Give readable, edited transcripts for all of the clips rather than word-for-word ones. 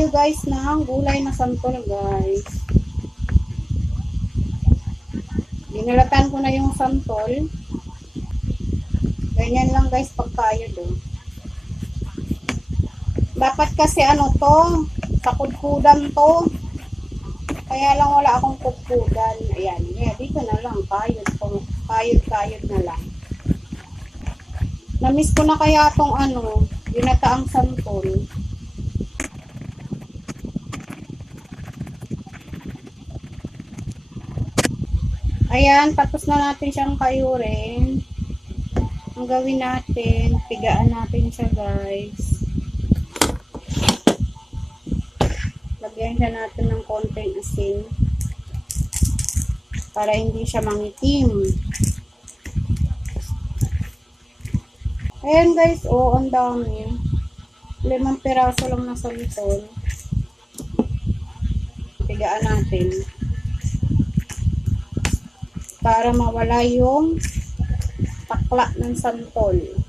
tayo guys ng gulay na santol guys. Binalatan ko na yung santol. Ganyan lang guys pagkayod oh. Dapat kasi ano to, sa kudkudan to. Kaya lang wala akong kudkudan. Ayan, yeah, dito na lang, kayod to. Kayod na lang. Namiss ko na kaya tong ano, ginataang santol. Ayan, tapos na natin siyang kayurin. Ang gawin natin, pigaan natin siya guys. Lagyan siya natin ng konting asin. Para hindi siya mangitim. Ayan guys, oh, ang dami. 5 piraso lang na santol. Pigaan natin. Para mawala yung takla ng santol. Ito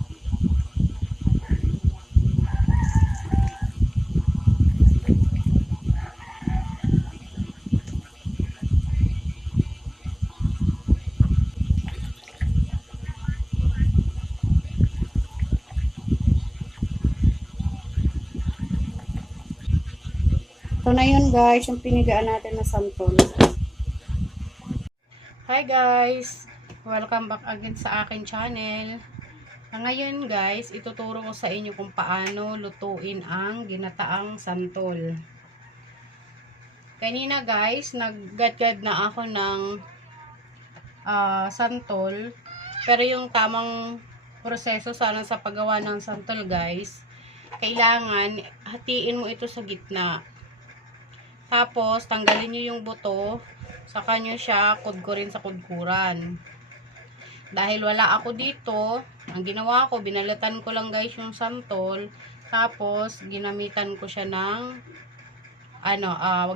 na yun guys, yung pinigaan natin na santol. Hi guys! Welcome back again sa akin channel. Ngayon guys, ituturo ko sa inyo kung paano lutuin ang ginataang santol. Kanina guys, naggadgad na ako ng santol. Pero yung tamang proseso sana sa paggawa ng santol guys, kailangan hatiin mo ito sa gitna. Tapos, tanggalin nyo yung buto. Saka nyo siya kudkurin sa kudkuran. Dahil wala ako dito, ang ginawa ko, binalatan ko lang guys yung santol. Tapos, ginamitan ko siya ng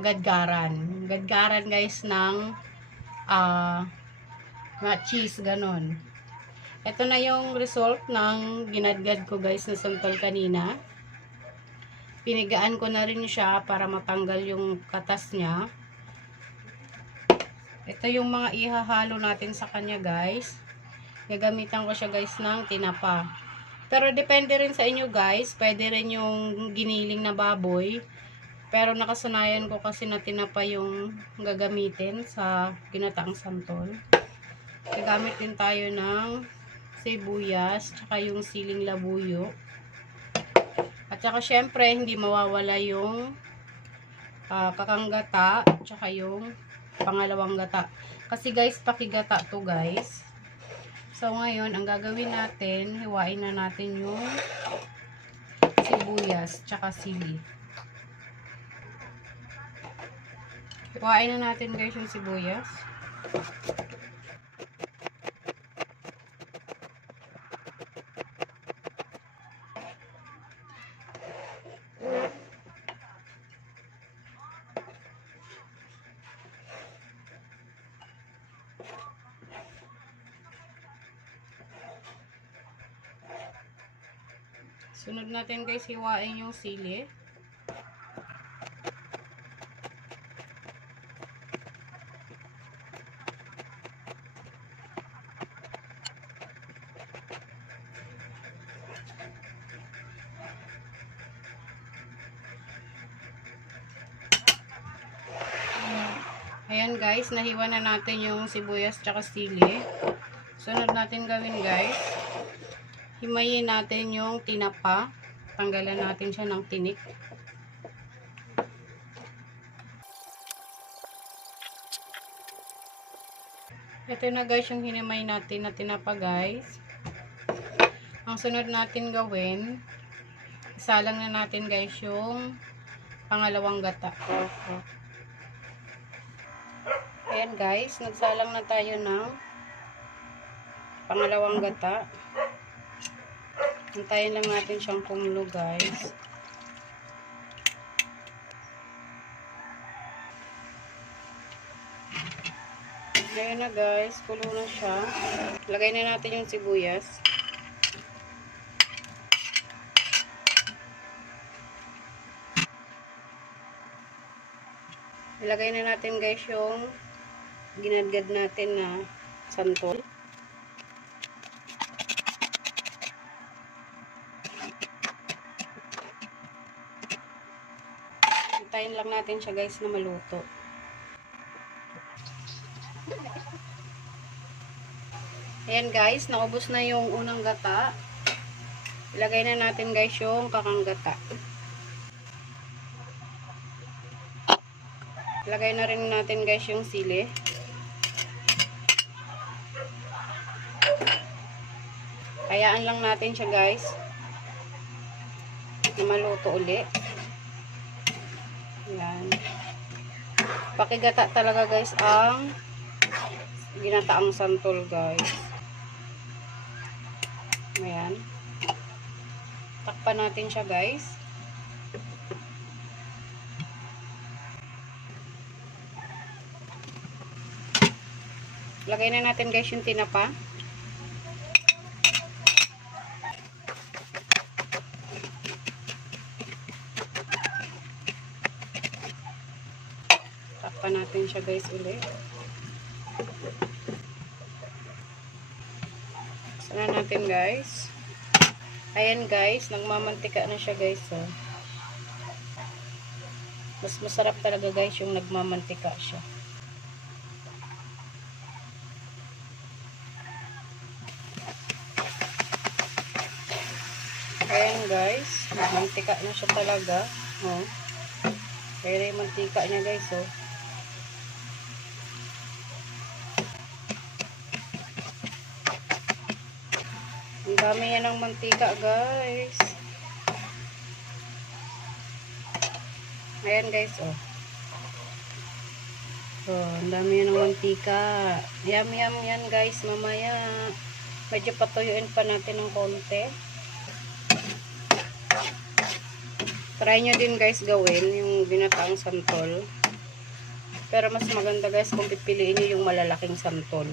gadgaran. Gadgaran guys ng cheese, ganon. Ito na yung result ng ginadgad ko guys na santol kanina. Pinigaan ko na rin siya para matanggal yung katas niya. Ito yung mga ihahalo natin sa kanya guys. Gagamitan ko siya guys ng tinapa. Pero depende rin sa inyo guys. Pwede rin yung giniling na baboy. Pero nakasanayan ko kasi na tinapa yung gagamitin sa ginataang santol. Gagamit din tayo ng sibuyas. Tsaka yung siling labuyo. At saka syempre hindi mawawala yung kakanggata. Tsaka yung pangalawang gata. Kasi guys, pakigata to guys. So ngayon, ang gagawin natin, hiwain na natin yung sibuyas tsaka sili. Hiwain na natin guys yung sibuyas. Sunod natin guys, hiwain yung sili. Ayan guys, nahiwa na natin yung sibuyas tsaka sili. Sunod natin gawin guys, himayin natin yung tinapa. Tanggalan natin siya ng tinik. Ito na guys yung hinimay natin na tinapa guys. Ang sunod natin gawin, isalang na natin guys yung pangalawang gata. Ayan guys, nagsalang na tayo ng pangalawang gata. Hintayin lang natin siyang kumulo guys. Ngayon na guys, kulo na siya. Lagay na natin yung sibuyas. Ilagay na natin guys yung ginadgad natin na santol. Hintayin lang natin siya guys na maluto. Ayan guys, naubos na yung unang gata. Ilagay na natin guys yung kakang gata. Ilagay na rin natin guys yung sili. Hayaan lang natin siya guys na maluto uli. Ayan. Pakigata talaga guys ang ginataang santol guys. Ayan. Takpan natin siya guys. Lagay na natin guys yung tinapa. Takpan natin siya guys ulit. Sana natin guys. Ayan guys, nagmamantika na siya guys. Oh. Mas masarap talaga guys yung nagmamantika siya. Ayan guys, nagmantika na siya talaga. Oh. Kaya yung mantika niya guys. Oh. Ang dami niya ng mantika guys. Ayan guys, oh. Oh, ang dami niya ng mantika. Yum yum yan guys, mamaya. Medyo patuyuin pa natin ng konti. Try nyo din guys gawin yung ginataang santol. Pero mas maganda guys kung pipiliin nyo yung malalaking santol.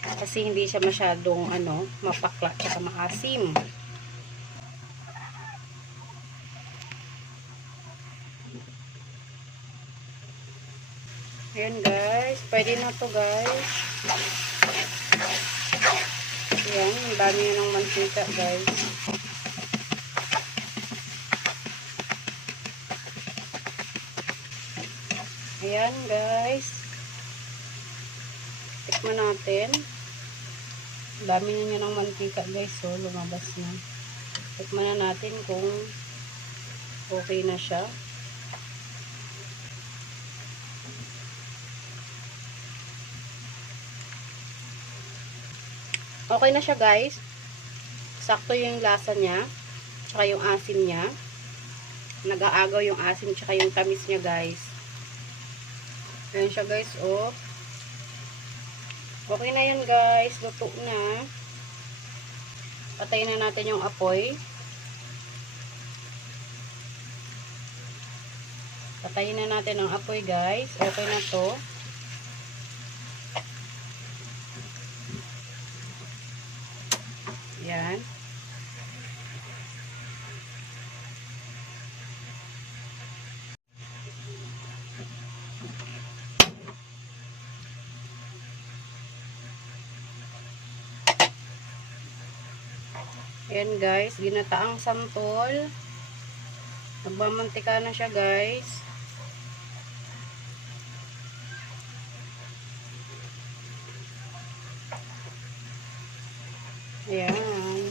Kasi hindi siya masyadong mapakla at maasim. Ayan guys, pwede na to guys. Ayan, ang dami ng mantika guys. Ayan guys. Tikman natin. Dami niya ng mantika guys. So, lumabas na. Tikman na natin kung okay na siya. Okay na siya guys. Sakto yung lasa niya. Tsaka yung asim niya. Nag-aagaw yung asim tsaka yung tamis niya guys. Ayan siya guys. Oh. Okay na yun guys. Luto na. Patayin na natin yung apoy. Patayin na natin ang apoy guys. Okay na to. Yan. Ayan guys, ginataang santol. Nagmamantika na siya guys. Ayan.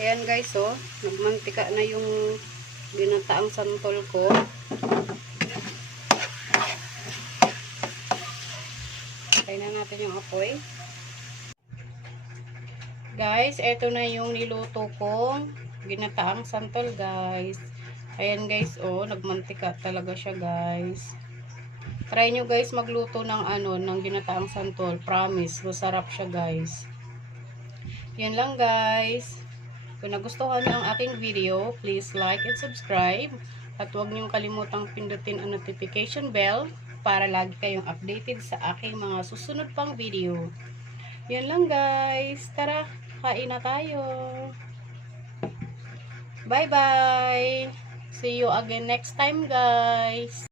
Ayan guys, oh, nagmantika na yung ginataang santol ko. Patay na natin yung apoy. Guys, eto na yung niluto kong ginataang santol guys. Ayan guys, oh, nagmantika talaga siya guys. Try nyo guys magluto ng ng ginataang santol. Promise, masarap siya guys. Yun lang guys. Kung nagustuhan nyo ang aking video, please like and subscribe. At huwag niyong kalimutang pindutin ang notification bell para lagi kayong updated sa aking mga susunod pang video. Yun lang guys. Tara, kain na tayo. Bye bye. See you again next time guys.